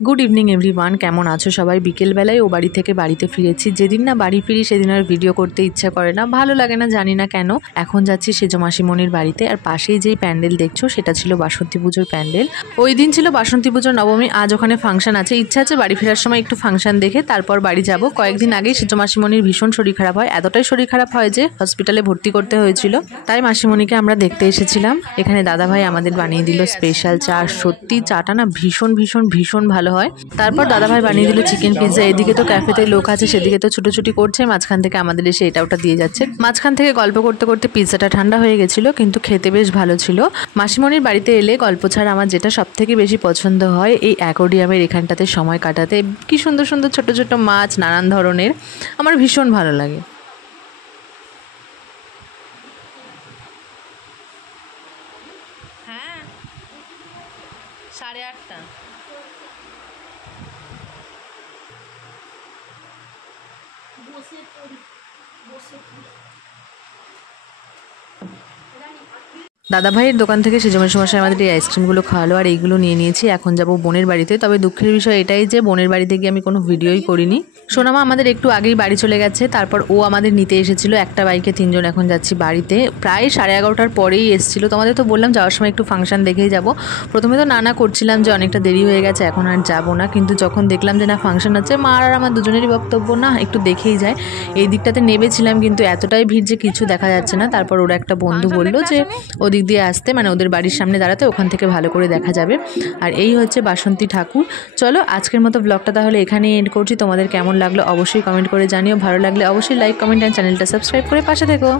Good evening everyone, কেমন আছো সবাই? বিকেলবেলায় ও বাড়ি থেকে বাড়িতে ফিরেছি। যেদিন না বাড়ি ফিরি সেদিন আর ভিডিও করতে ইচ্ছা করে না, ভালো লাগে না, জানি না কেন। এখন যাচ্ছি সেজো মাসিমণির বাড়িতে। আর পাশেই যেই প্যান্ডেল দেখছো সেটা ছিল বাসন্তী পুজোর প্যান্ডেল। ওই দিন ছিল বাসন্তী পুজোর নবমী, আজ ওখানে ফাংশন আছে। ইচ্ছা আছে বাড়ি ফেরার সময় একটু ফাংশন দেখে তারপর বাড়ি যাব। কয়েকদিন আগেই সেজো মাসিমণির ভীষণ শরীর খারাপ হয়, এতটাই শরীর খারাপ হয় যে হসপিটালে ভর্তি করতে হয়েছিল। তাই মাসিমণিকে আমরা দেখতে এসেছিলাম। এখানে দাদাভাই আমাদের বানিয়ে দিল স্পেশাল চা। সত্যি চাটা না ভীষণ ভীষণ ভীষণ ভালো হয়। তারপর দাদাভাই বানিয়ে দিল চিকেন পিৎজা। এদিকে তো ক্যাফেতে লোক আছে, সেদিকে তো ছুটোছুটি করছে, মাঝখান থেকে আমাদের এসে এটা ওটা দিয়ে যাচ্ছে। মাঝখান থেকে গল্প করতে করতে পিৎজাটা ঠান্ডা হয়ে গেছিল, কিন্তু খেতে বেশ ভালো ছিল। মাসিমণির বাড়িতে এলে গল্প ছাড়া আমার যেটা সব থেকে বেশি পছন্দ হয়, এই অ্যাকোরিয়ামের এখানটাতে সময় কাটাতে। কি সুন্দর সুন্দর ছোট ছোট মাছ, নানান ধরনের, আমার ভীষণ ভালো লাগে। হ্যাঁ, 8:30। বসে পড়ি বসে পড়ি দাদাভাইয়ের দোকান থেকে সেজো মাসিমশাই আমাদের এই আইসক্রিমগুলো খাওয়ালো, আর এইগুলো নিয়ে নিয়েছি। এখন যাব বোনের বাড়িতে। তবে দুঃখের বিষয় এটাই যে বোনের বাড়িতে গিয়ে আমি কোনো ভিডিওই করিনি। সোনামা আমাদের একটু আগেই বাড়ি চলে গেছে, তারপর ও আমাদের নিতে এসেছিল একটা বাইকে 3 জন। এখন যাচ্ছি বাড়িতে, প্রায় 11:30টার পরেই এসেছিলো। তোমাদের তো বললাম যাওয়ার সময় একটু ফাংশন দেখেই যাব। প্রথমে তো না করছিলাম যে অনেকটা দেরি হয়ে গেছে, এখন আর যাবো না। কিন্তু যখন দেখলাম যে না ফাংশন আছে, মা আর আমার দুজনেরই বক্তব্য না একটু দেখেই যায়। এই দিকটাতে নেমেছিলাম, কিন্তু এতটাই ভিড় যে কিছু দেখা যাচ্ছে না। তারপর ওরা একটা বন্ধু বললো যে ওদিক দিয়ে আসতে, মানে ওদের বাড়ির সামনে দাঁড়াতে, ওখান থেকে ভালো করে দেখা যাবে। আর এই হচ্ছে বাসন্তী ঠাকুর। চলো আজকের মতো ব্লগটা তাহলে এখানেই এন্ড করছি। তোমাদের কেমন লাগলো অবশ্যই কমেন্ট করে জানিও। ভালো লাগলে অবশ্যই লাইক, কমেন্ট অ্যান্ড চ্যানেলটা সাবস্ক্রাইব করে পাশে থেকো।